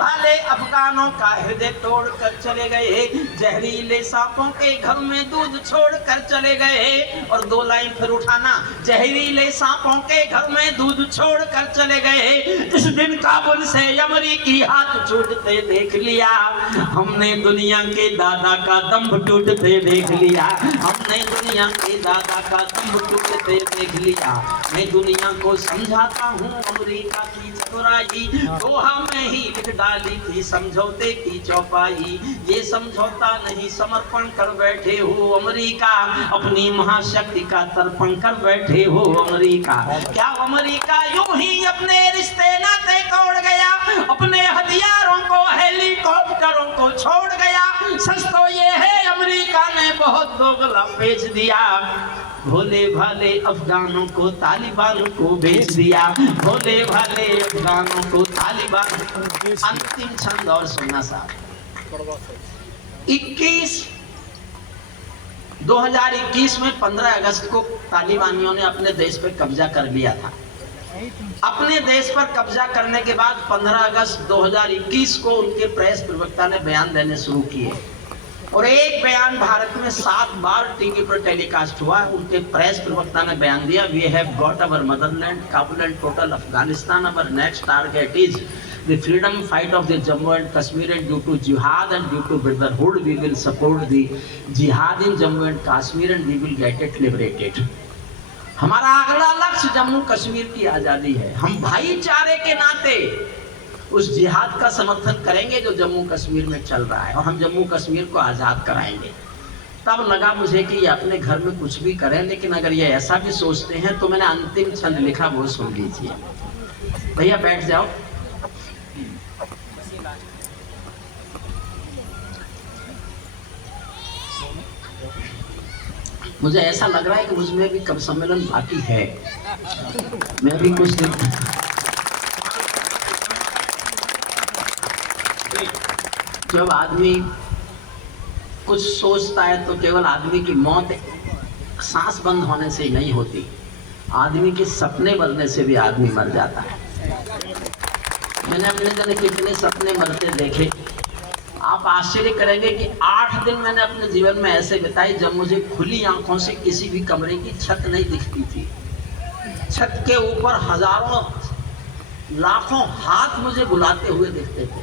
भाले अफगानों का हृदय तोड़ कर चले गए, जहरीले सांपों के घर में दूध छोड़ कर चले गए। और 2 लाइन फिर उठाना, जहरीले सांपों के घर में दूध छोड़ कर चले गए। इस दिन काबुल से अमरीकी हाथ छूटते देख लिया, हमने दुनिया के दादा का दम्भ टूटते देख लिया, हमने दुनिया के दादा का दम्भ टूटते देख लिया। मैं दुनिया को समझाता हूँ अमरीका की चतुराई, दोहा में ही लिख डाली थी समझौते की चौपाई। ये समझौता नहीं समर्पण कर बैठे हो अमरीका, अपनी महाशक्ति का तर्पण कर बैठे हो अमरीका। क्या अमरीका यूं ही अपने रिश्ते नाते तोड़ गया, अपने हथियारों को हेलीकॉप्टरों को छोड़ गया? सच तो ये है अमरीका ने बहुत दोगला पेश दिया, भोले भाले अफगानों को तालिबान को बेच दिया, भोले भाले अफगानों को तालिबान। अंतिम छंद और सुनना साहब। 2021 में 15 अगस्त को तालिबानियों ने अपने देश पर कब्जा कर लिया था। अपने देश पर कब्जा करने के बाद 15 अगस्त 2021 को उनके प्रेस प्रवक्ता ने बयान देने शुरू किए, और एक बयान भारत में 7 बार टीवी पर टेलीकास्ट हुआ। उनके प्रेस प्रवक्ता ने बयान दिया, we have got our motherland, Kabul and total Afghanistan, our next target is the freedom fight of the Jammu and Kashmir, and due to jihad and due to brotherhood we will support the jihad in Jammu and Kashmir and we will get it liberated। हमारा अगला लक्ष्य जम्मू कश्मीर की आजादी है। हम भाईचारे के नाते उस जिहाद का समर्थन करेंगे जो जम्मू कश्मीर में चल रहा है, और हम जम्मू कश्मीर को आजाद कराएंगे। तब लगा मुझे कि ये अपने घर में कुछ भी करें, लेकिन अगर ये ऐसा भी सोचते हैं तो मैंने अंतिम छंद लिखा, वो सुन लीजिए। भैया बैठ जाओ। मुझे ऐसा लग रहा है कि मुझमें भी कब सम्मेलन बाकी है, मैं भी कुछ दिन। जब आदमी कुछ सोचता है तो केवल आदमी की मौत सांस बंद होने से ही नहीं होती, आदमी के सपने मरने से भी आदमी मर जाता है। मैंने अपने जाने कितने सपने मरते देखे, आप आश्चर्य करेंगे कि 8 दिन मैंने अपने जीवन में ऐसे बिताए जब मुझे खुली आंखों से किसी भी कमरे की छत नहीं दिखती थी। छत के ऊपर हजारों लाखों हाथ मुझे बुलाते हुए दिखते थे,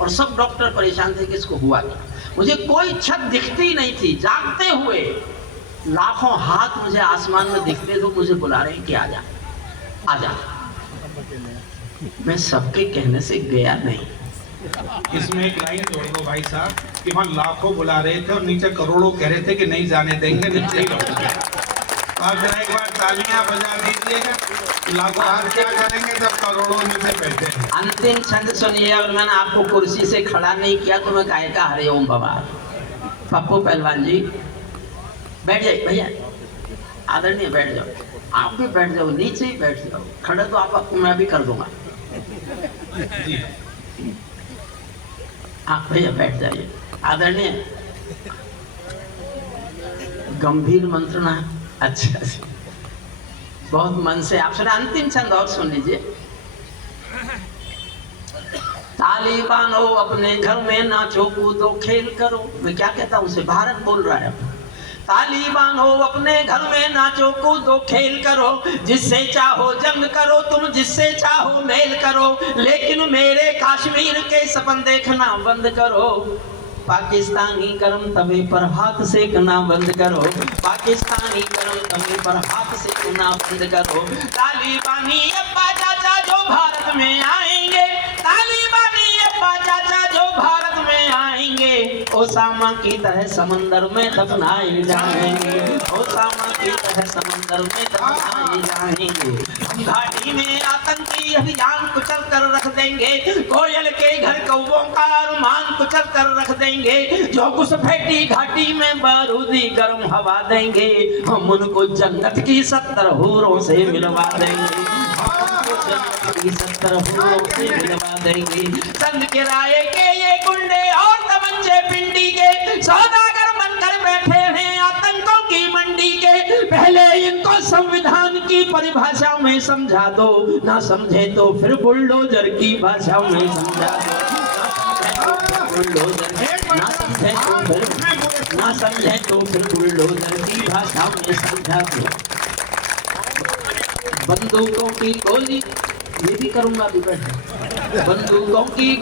और सब डॉक्टर परेशान थे कि इसको हुआ क्या। मुझे कोई छत दिखती नहीं थी, जागते हुए लाखों हाथ मुझे आसमान में दिखते थे, मुझे बुला रहे हैं कि आजा आजा। मैं सबके कहने से गया नहीं। इसमें एक लाइन जोड़ दो भाई साहब कि वहाँ लाखों बुला रहे थे और नीचे करोड़ों कह रहे थे कि नहीं जाने देंगे, नीचे ही रहोगे। आप जरा एक बार तालियां बजा दीजिएगा, लाखों हाथ क्या करेंगे जब करोड़ों नीचे बैठे हैं। अंतिम छंद सुनिए, और मैंने आपको कुर्सी से खड़ा नहीं किया तो मैं गायिका हरे ओम बाबा। पप्पू पहलवान जी बैठ जाइए, भैया आदरणीय बैठ जाओ, आप भी बैठ जाओ, नीचे ही बैठ जाओ, खड़े तो आप मैं भी कर दूंगा। आप भैया बैठ जाइए। आदरणीय गंभीर मंत्रणा, अच्छा बहुत मन से आप सुना। अंतिम छंद और सुन लीजिए। तालिबान हो अपने घर में नाचो कूदो खेल करो। मैं क्या कहता हूँ उसे, भारत बोल रहा है। तालिबान हो अपने घर में नाचो कूदो खेल करो, जिससे चाहो जंग करो तुम, जिससे चाहो मेल करो, लेकिन मेरे कश्मीर के सपन देखना बंद करो। पाकिस्तानी गरम तवे पर हाथ सेकना बंद करो, पाकिस्तानी गरम तवे पर हाथ सेकना बंद करो। तालिबानी अब्बा चाचा जो भारत में आएंगे, तालिबानी अब्बा चाचा जो भारत में आएंगे, ओसामा की तरह समंदर में दफनाए जाएंगे, ओसामा की तरह समंदर में दफनाए जाएंगे। हम घाटी में आतंकी अभियान कुचल कर रख देंगे, कोयल के घर कौवों का अरमान कुचल कर रख देंगे, जो घुसपैठी घाटी में बारूदी गर्म हवा देंगे, हम उनको जन्नत की 70 हूरों से मिलवा देंगे, की 70 हूरों से मिलवा देंगे। संग किराए के ये गुंडे और तमंचे पिंडी के सौदागर बनकर बैठे हैं आतंकों की मंडी के। पहले इनको संविधान की परिभाषा में समझा दो, ना समझे तो फिर बुलडोजर की भाषा में समझा दो। बुलडोजर, ना समझे तो फिर बुलडोजर की भाषा में समझा दो। बंदूकों की गोली, ये भी करूंगा अभी बैठे। बंदूकों की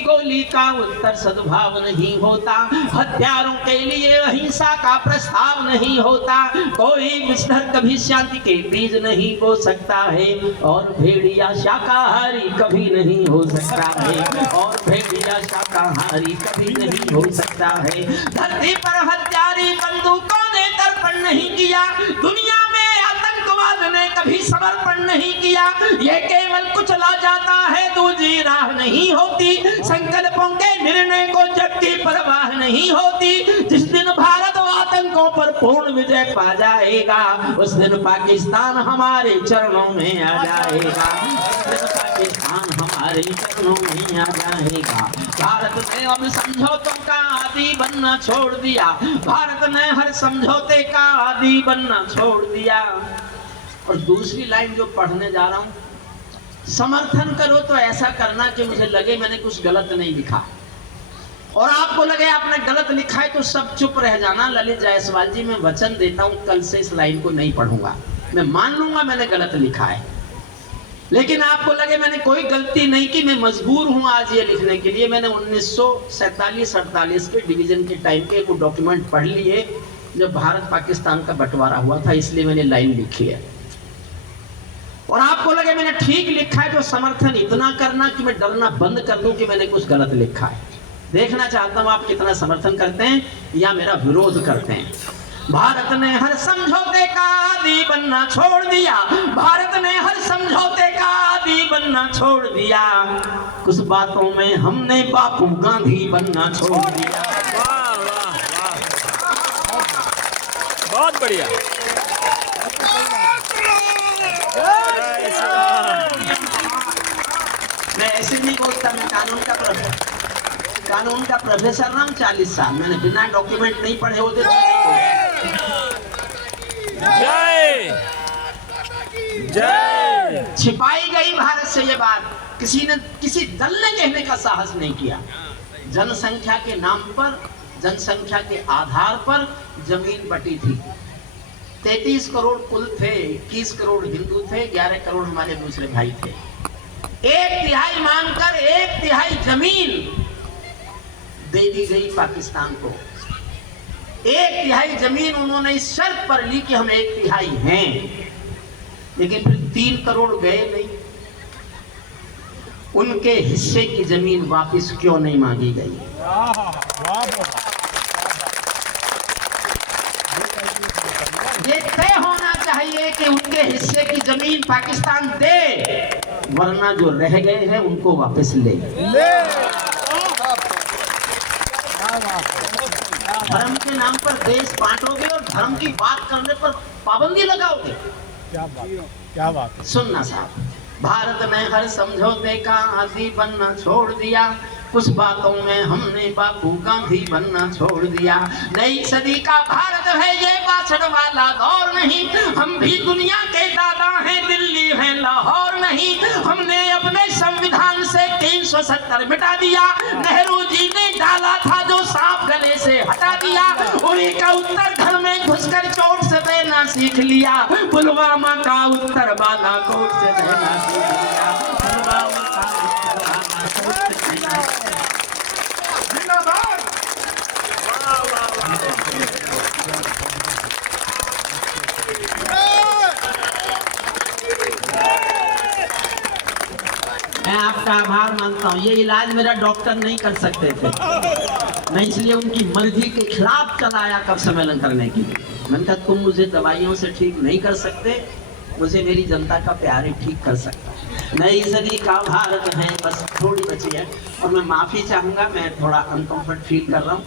गोली का उत्तर सद्भाव नहीं होता, हथियारों के लिए अहिंसा का प्रस्ताव नहीं होता, कोई विषधर कभी शांति के बीज नहीं बो सकता है, और भेड़िया शाकाहारी कभी नहीं हो सकता है, और भेड़िया शाकाहारी कभी नहीं हो सकता है। धरती पर हत्यारी बंदूकों ने दर्पण नहीं किया, दुनिया में आतंकवाद ने कभी समर्पण नहीं किया, ये केवल कुचला जाता है, दूसरी राह नहीं होती, संकल्पों के निर्णय को जग की परवाह नहीं होती। जिस दिन भारत आतंकों पर पूर्ण विजय पा जाएगा, उस दिन पाकिस्तान हमारे चरणों में आ जाएगा, उस दिन पाकिस्तान हमारे चरणों में आ जाएगा। भारत ने अब समझौतों का आदी बनना छोड़ दिया, भारत ने हर समझौते का आदी बनना छोड़ दिया। और दूसरी लाइन जो पढ़ने जा रहा हूं, समर्थन करो तो ऐसा करना कि मुझे लगे मैंने कुछ गलत नहीं लिखा, और आपको लगे आपने गलत लिखा है तो सब चुप रह जाना। ललित जायसवाल जी, मैं वचन देता हूं कल से इस लाइन को नहीं पढ़ूंगा, मैं मान लूंगा मैंने गलत लिखा है, लेकिन आपको लगे मैंने कोई गलती नहीं की, मैं मजबूर हूं आज ये लिखने के लिए। मैंने 1947-48 के डिवीजन के टाइम के वो डॉक्यूमेंट पढ़ लिए जब भारत पाकिस्तान का बंटवारा हुआ था, इसलिए मैंने लाइन लिखी है। और आपको लगे मैंने ठीक लिखा है तो समर्थन इतना करना कि मैं डरना बंद कर दूं कि मैंने कुछ गलत लिखा है। देखना चाहता हूं आप कितना समर्थन करते हैं या मेरा विरोध करते हैं। भारत ने हर समझौते का आदी बनना छोड़ दिया, भारत ने हर समझौते का आदी बनना छोड़ दिया, कुछ बातों में हमने बापू गांधी बनना छोड़ दिया। वाह वाह वाह, बहुत बढ़िया। मैं ऐसे नहीं बोलता, मैं कानून का प्रोफेसर रहा हूं 40 साल, मैंने बिना डॉक्यूमेंट नहीं पढ़े होते तो जय जय। छिपाई गई भारत से ये बात, किसी दल ने कहने का साहस नहीं किया। जनसंख्या के नाम पर, जनसंख्या के आधार पर जमीन बटी थी। 33 करोड़ कुल थे, 21 करोड़ हिंदू थे, 11 करोड़ हमारे दूसरे भाई थे। 1/3 मानकर 1/3 जमीन दे दी गई पाकिस्तान को। 1/3 जमीन उन्होंने इस शर्त पर ली कि हम 1/3 हैं, लेकिन फिर 3 करोड़ गए नहीं। उनके हिस्से की जमीन वापस क्यों नहीं मांगी गई? ये तय होना चाहिए कि उनके हिस्से की जमीन पाकिस्तान दे, वरना जो रह गए हैं उनको वापस ले। धर्म के नाम पर देश बांटोगे और धर्म की बात करने पर पाबंदी लगाओगे? क्या बात है। सुनना साहब, भारत ने हर समझौते का आदी बनना छोड़ दिया, कुछ बातों में हमने बापू गांधी बनना छोड़ दिया। नई सदी का भारत है ये बासठ वाला दौर नहीं, हम भी दुनिया के दादा हैं, दिल्ली है लाहौर नहीं। हमने अपने संविधान से 370 मिटा दिया, नेहरू जी ने डाला था जो सांप गले से हटा दिया। उन्हीं का उत्तर घर में घुसकर चोट से देना सीख लिया, पुलवामा का उत्तर बालाकोट से देना सीख लिया। पुलवामा का उत्तर बालाकोट से देना सीख लिया। मैं आपका आभार मानता हूँ, ये इलाज मेरा डॉक्टर नहीं कर सकते थे, मैं इसलिए उनकी मर्जी के खिलाफ चलाया कब सम्मेलन करने की। मैंने कहा तुम मुझे दवाइयों से ठीक नहीं कर सकते, मुझे मेरी जनता का प्यार ही ठीक कर सकता है। नई सदी का भारत है, बस थोड़ी बची है। और मैं माफ़ी चाहूँगा, मैं थोड़ा अनकम्फर्ट फील कर रहा हूँ,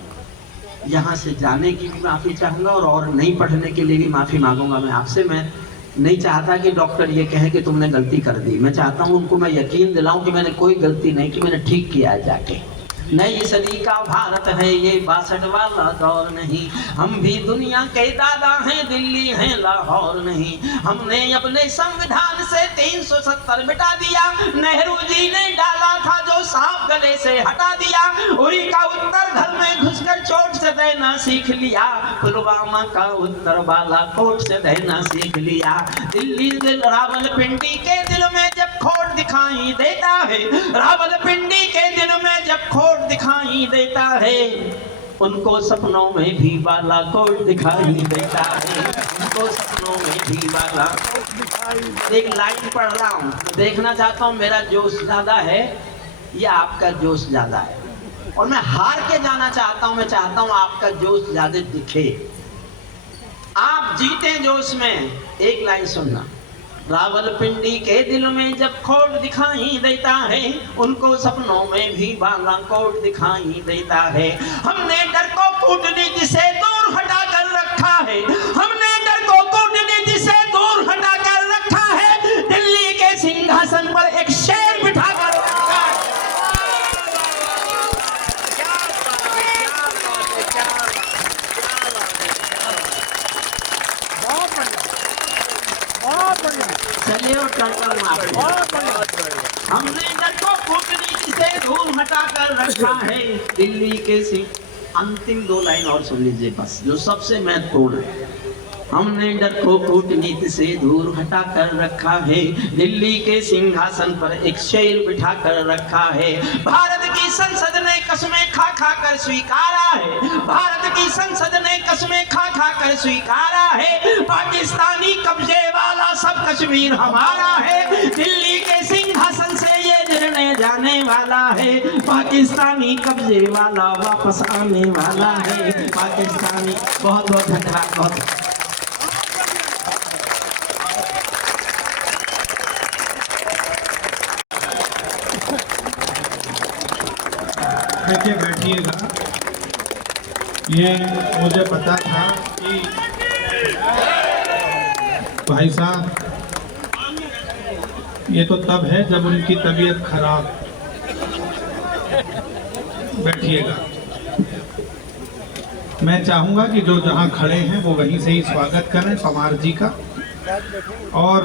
यहाँ से जाने की भी माफ़ी चाहूँगा और नहीं पढ़ने के लिए भी माफ़ी मांगूंगा मैं आपसे। मैं नहीं चाहता कि डॉक्टर ये कहे कि तुमने गलती कर दी, मैं चाहता हूँ उनको मैं यकीन दिलाऊं कि मैंने कोई गलती नहीं की, मैंने ठीक किया है जाके। नई सदी का भारत है ये 62 वाला दौर नहीं, हम भी दुनिया के दादा हैं, दिल्ली है लाहौर नहीं। हमने अपने संविधान से 370 मिटा दिया, नेहरू जी ने डाला था जो सांप वाले से हटा दिया, उरी का उत्तर घर में घुसकर चोट से देना सीख लिया, पुलवामा का उत्तर बालाकोट से देना सीख लिया। दिल्ली दिल रावलपिंडी के दिल में जब खोट दिखाई देता है, रावलपिंडी के दिल में जब खोट दिखाई देता है, उनको सपनों में भी बालाकोट दिखाई देता है, उनको सपनों में भी बालाकोट दिखाई। एक लाइन पढ़ रहा हूँ, देखना चाहता हूँ मेरा जोश ज्यादा है या आपका जोश ज्यादा है, और मैं हार के जाना चाहता हूँ, मैं चाहता हूँ आपका जोश ज्यादा दिखे, आप जीते जोश में। एक लाइन सुनना, रावलपिंडी के दिल में जब खोट दिखाई देता है, उनको सपनों में भी बालाकोट दिखाई देता है। हमने डर को कूटनीति से दूर हटा कर रखा है, हमने डर को कूटनीति से दूर हटा कर रखा है, दिल्ली के सिंहासन पर एक शेर बिठा कर रखा है। चलिए और हमने डर को कूटनीति से दूर हटा कर रखा है, दिल्ली के अंतिम 2 लाइन और सुन लीजिए बस, जो सबसे महत्वपूर्ण है। हमने डर को कूटनीति से दूर हटा कर रखा है, दिल्ली के सिंहासन पर एक शेर बिठा कर रखा है। भारत की संसद ने कसमें खा खा कर स्वीकारा है, भारत की संसद ने कसमें खा खा कर स्वीकारा है, पाकिस्तानी कब्जे वाला सब कश्मीर हमारा है, दिल्ली के सिंहासन से ये निर्णय जाने वाला है, पाकिस्तानी कब्जे वाला वापस आने वाला है, पाकिस्तानी। बहुत बहुत धन्यवाद। बहुत देखिए, बैठिएगा। ये मुझे पता था कि भाई साहब ये तो तब है जब उनकी तबीयत खराब। बैठिएगा। मैं चाहूंगा कि जो जहां खड़े हैं वो वहीं से ही स्वागत करें पवार जी का, और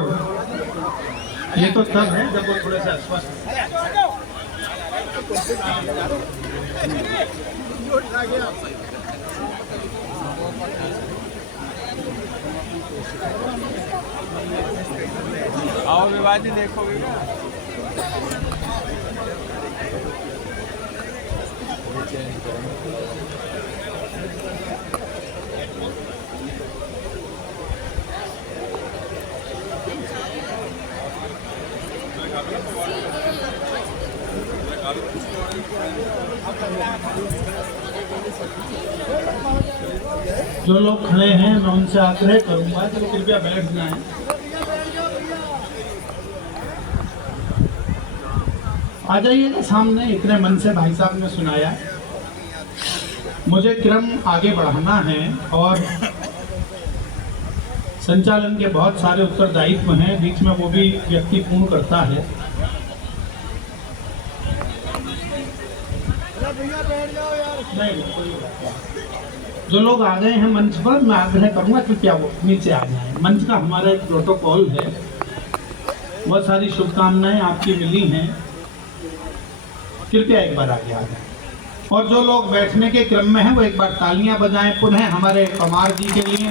ये तो तब है जब वो थोड़े से अस्वस्थ हैं। आओ विवादी देखोगे क्या? जो लोग खड़े हैं मैं उनसे आग्रह करूंगा कि वो कृपया बैठ जाएं। आ जाइए ना सामने। इतने मन से भाई साहब ने सुनाया। मुझे क्रम आगे बढ़ाना है और संचालन के बहुत सारे उत्तरदायित्व हैं, बीच में वो भी व्यक्ति पूर्ण करता है। नहीं, जो लोग आ गए हैं मंच पर, मैं आग्रह करूंगा कि क्या वो नीचे आ जाएं। मंच का हमारा एक प्रोटोकॉल है। बहुत सारी शुभकामनाएं आपकी मिली हैं, कृपया एक बार आगे आ जाएं। और जो लोग बैठने के क्रम में हैं वो एक बार तालियां बजाएं पुनः हमारे पवार जी के लिए।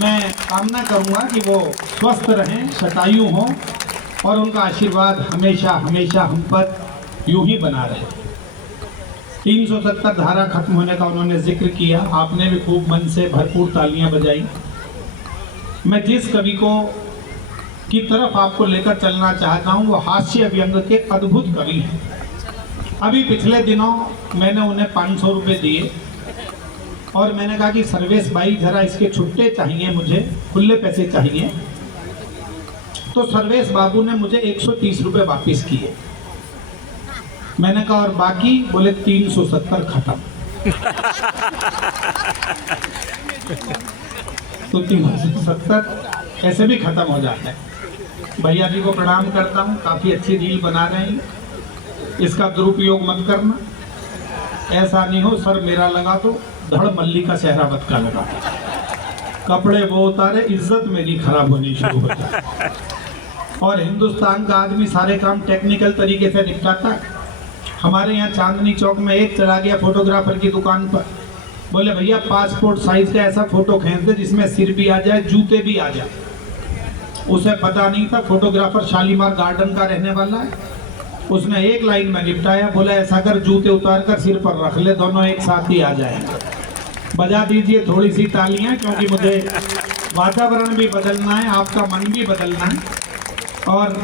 मैं कामना करूंगा कि वो स्वस्थ रहें, शतायु हों और उनका आशीर्वाद हमेशा हमेशा हम पर यूं ही बना रहे। 370 धारा खत्म होने का उन्होंने जिक्र किया, आपने भी खूब मन से भरपूर तालियां बजाई। मैं जिस कवि को की तरफ आपको लेकर चलना चाहता हूं वो हास्य व्यंग के अद्भुत कवि हैं। अभी पिछले दिनों मैंने उन्हें 500 रुपये दिए और मैंने कहा कि सर्वेश भाई जरा इसके छुट्टे चाहिए, मुझे खुले पैसे चाहिए। तो सर्वेश बाबू ने मुझे 130 रुपये वापिस किए। मैंने कहा और बाकी? बोले 370 खत्म। तो 370 ऐसे भी खत्म हो जाता है। भैया जी को प्रणाम करता हूँ, काफी अच्छी रील बना रहे हैं, इसका दुरुपयोग मत करना। ऐसा नहीं हो सर मेरा लगा तो धड़ मल्ली का चेहरा मत का लगा, कपड़े वो उतारे, इज्जत मेरी खराब होनी शुरू हो जाए। और हिंदुस्तान का आदमी सारे काम टेक्निकल तरीके से निपटाता है। हमारे यहाँ चांदनी चौक में एक चला गया फोटोग्राफर की दुकान पर, बोले भैया पासपोर्ट साइज का ऐसा फोटो खींच दे जिसमें सिर भी आ जाए जूते भी आ जाए। उसे पता नहीं था फोटोग्राफर शालीमार गार्डन का रहने वाला है। उसने एक लाइन में निपटाया, बोला ऐसा कर जूते उतार कर सिर पर रख ले, दोनों एक साथ ही आ जाएंगे। बजा दीजिए थोड़ी सी तालियां, क्योंकि मुझे वातावरण भी बदलना है, आपका मन भी बदलना है। और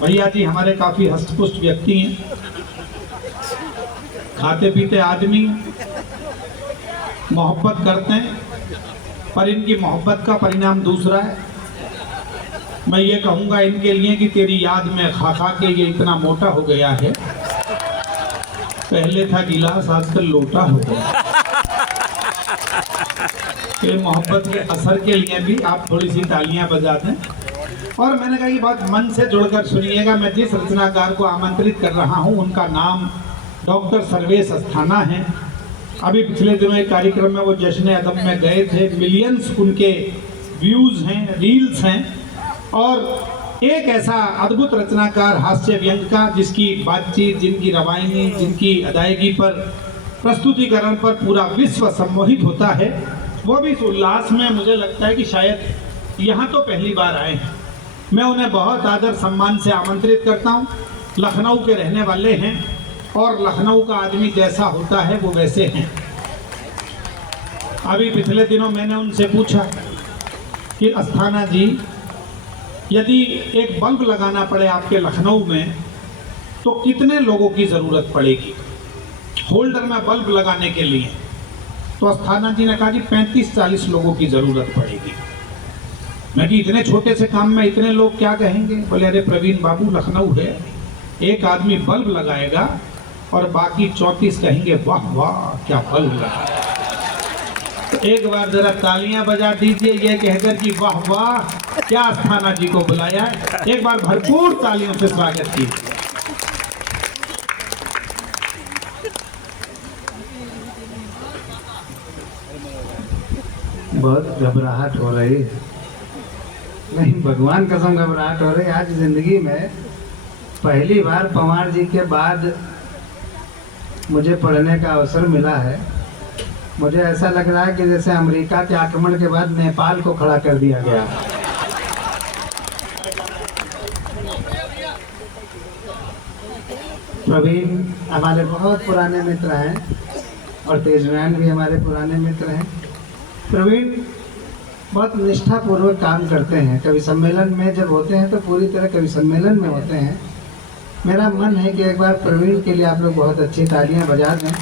भैया जी हमारे काफ़ी हष्टपुष्ट व्यक्ति हैं, खाते पीते आदमी हैं, मोहब्बत करते हैं, पर इनकी मोहब्बत का परिणाम दूसरा है। मैं ये कहूँगा इनके लिए कि तेरी याद में खा खा के ये इतना मोटा हो गया है, पहले था गिलास आजकल लोटा हो गया। ये मोहब्बत के असर के लिए भी आप थोड़ी सी तालियां बजा दें। और मैंने कहा ये बात मन से जुड़कर सुनिएगा। मैं जिस रचनाकार को आमंत्रित कर रहा हूँ उनका नाम डॉक्टर सर्वेश अस्थाना है। अभी पिछले दिनों एक कार्यक्रम में वो जश्न अदब में गए थे, मिलियंस उनके व्यूज़ हैं, रील्स हैं। और एक ऐसा अद्भुत रचनाकार हास्य व्यंग का, जिसकी बातचीत, जिनकी रवायनी, जिनकी अदायगी पर, प्रस्तुतिकरण पर पूरा विश्व सम्मोहित होता है, वो भी इस उल्लास में मुझे लगता है कि शायद यहाँ तो पहली बार आए हैं। मैं उन्हें बहुत आदर सम्मान से आमंत्रित करता हूँ। लखनऊ के रहने वाले हैं और लखनऊ का आदमी जैसा होता है वो वैसे हैं। अभी पिछले दिनों मैंने उनसे पूछा कि अस्थाना जी, यदि एक बल्ब लगाना पड़े आपके लखनऊ में तो कितने लोगों की ज़रूरत पड़ेगी होल्डर में बल्ब लगाने के लिए? तो अस्थाना जी ने कहा कि 35-40 लोगों की ज़रूरत पड़ेगी। मैं कि इतने छोटे से काम में इतने लोग क्या कहेंगे? बोले अरे प्रवीण बाबू, लखनऊ है, एक आदमी बल्ब लगाएगा और बाकी 34 कहेंगे वाह वाह क्या बल्ब लगाया। तो एक बार जरा तालियां बजा दीजिए ये कहकर कि वाह वाह क्या अस्थाना जी को बुलाया। एक बार भरपूर तालियों से स्वागत कीजिए। बहुत घबराहट हो रही है। नहीं, भगवान कसम घबराहट हो रही है। आज जिंदगी में पहली बार पवार जी के बाद मुझे पढ़ने का अवसर मिला है। मुझे ऐसा लग रहा है कि जैसे अमेरिका के आक्रमण के बाद नेपाल को खड़ा कर दिया गया। प्रवीण हमारे बहुत पुराने मित्र हैं और तेजनैन भी हमारे पुराने मित्र हैं। प्रवीण बहुत निष्ठापूर्वक काम करते हैं। कवि सम्मेलन में जब होते हैं तो पूरी तरह कवि सम्मेलन में होते हैं। मेरा मन है कि एक बार प्रवीण के लिए आप लोग बहुत अच्छी तालियां बजा दें,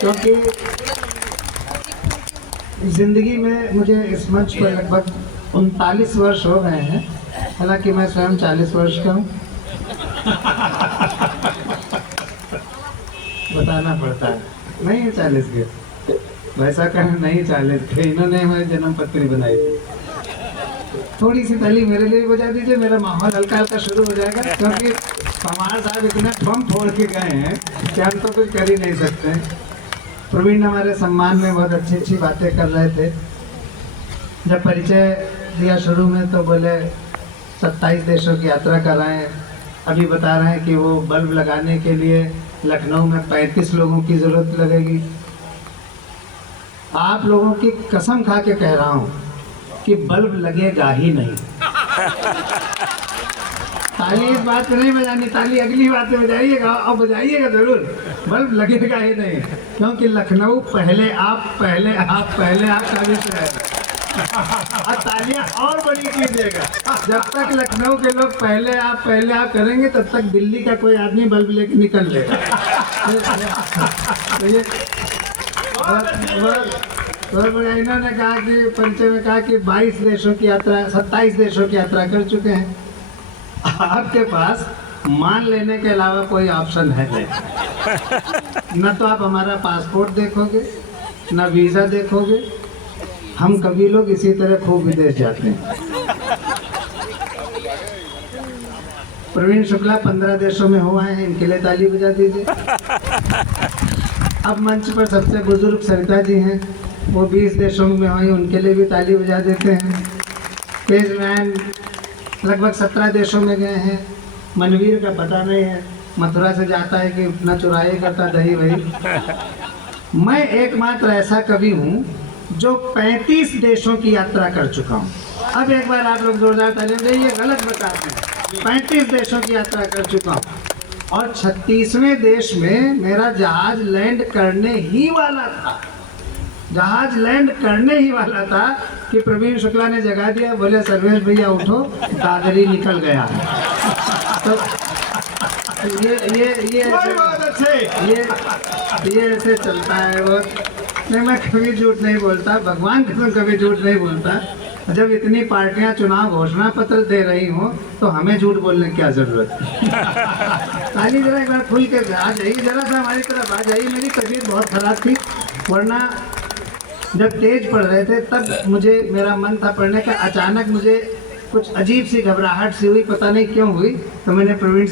क्योंकि ज़िंदगी में मुझे इस मंच पर लगभग 39 वर्ष हो गए हैं, हालांकि मैं स्वयं 40 वर्ष का हूँ। बताना पड़ता है, नहीं है 40 के, वैसा कहना नहीं 40 थे। इन्होंने हमारी जन्म पत्री बनाई थी। थोड़ी सी ताली मेरे लिए बजा दीजिए, मेरा माहौल हल्का हल्का शुरू हो जाएगा, क्योंकि पवार साहब इतने बम फोड़ के गए हैं कि हम तो कुछ कर ही नहीं सकते। प्रवीण हमारे सम्मान में बहुत अच्छी अच्छी बातें कर रहे थे। जब परिचय दिया शुरू में तो बोले 27 देशों की यात्रा कर रहे हैं। अभी बता रहे हैं कि वो बल्ब लगाने के लिए लखनऊ में 35 लोगों की ज़रूरत लगेगी। आप लोगों की कसम खा के कह रहा हूँ कि बल्ब लगेगा ही नहीं। ताली इस बात पे नहीं बजानी, ताली अगली बात पे बजाइएगा और बजाइएगा ज़रूर। बल्ब लगेगा ही नहीं, क्योंकि लखनऊ पहले आप का विषय है। और तालियां और बड़ी कीजिएगा। जब तक लखनऊ के लोग पहले आप करेंगे तब तक दिल्ली का कोई आदमी बल्ब लेके निकल लेगा। तो ये बहुत बड़ा। इन्होंने कहा कि परिचय में कहा कि 27 देशों की यात्रा कर चुके हैं। आपके पास मान लेने के अलावा कोई ऑप्शन है नहीं। न तो आप हमारा पासपोर्ट देखोगे, न वीज़ा देखोगे। हम कभी लोग इसी तरह खूब विदेश जाते हैं। प्रवीण शुक्ला 15 देशों में हुआ है, इनके लिए ताली बजा दीजिए। अब मंच पर सबसे बुजुर्ग सरिता जी हैं, वो 20 देशों में हुई, उनके लिए भी ताली बजा देते हैं। तेजमैन लगभग 17 देशों में गए हैं। मनवीर का पता नहीं है, मथुरा से जाता है कि अपना चुराई करता दही वही। मैं एकमात्र ऐसा कवि हूँ जो 35 देशों की यात्रा कर चुका हूँ। अब एक बार आप लोग जोरदार ताली बजाइए, ये गलत बताते हैं। 35 देशों की यात्रा कर चुका हूँ और 36वें देश में मेरा जहाज लैंड करने ही वाला था। जहाज लैंड करने ही वाला था कि प्रवीण शुक्ला ने जगा दिया, बोले सर्वेश भैया उठो, दादरी निकल गया। तो ये बहुत अच्छे। ये ऐसे चलता है। वो नहीं, मैं कभी झूठ नहीं बोलता, भगवान कसम कभी झूठ नहीं बोलता। जब इतनी पार्टियां चुनाव घोषणा पत्र दे रही हो तो हमें झूठ बोलने की क्या जरूरत है। ताली जरा एक बार खुल के आ जाइए, जरा सा हमारी तरफ आ जाइए। मेरी तबीयत बहुत खराब थी, वरना जब तेज पढ़ रहे थे तब मुझे मेरा मन था पढ़ने का। अचानक मुझे कुछ अजीब सी घबराहट सी हुई, पता नहीं क्यों हुई। तो मैंने प्रवीण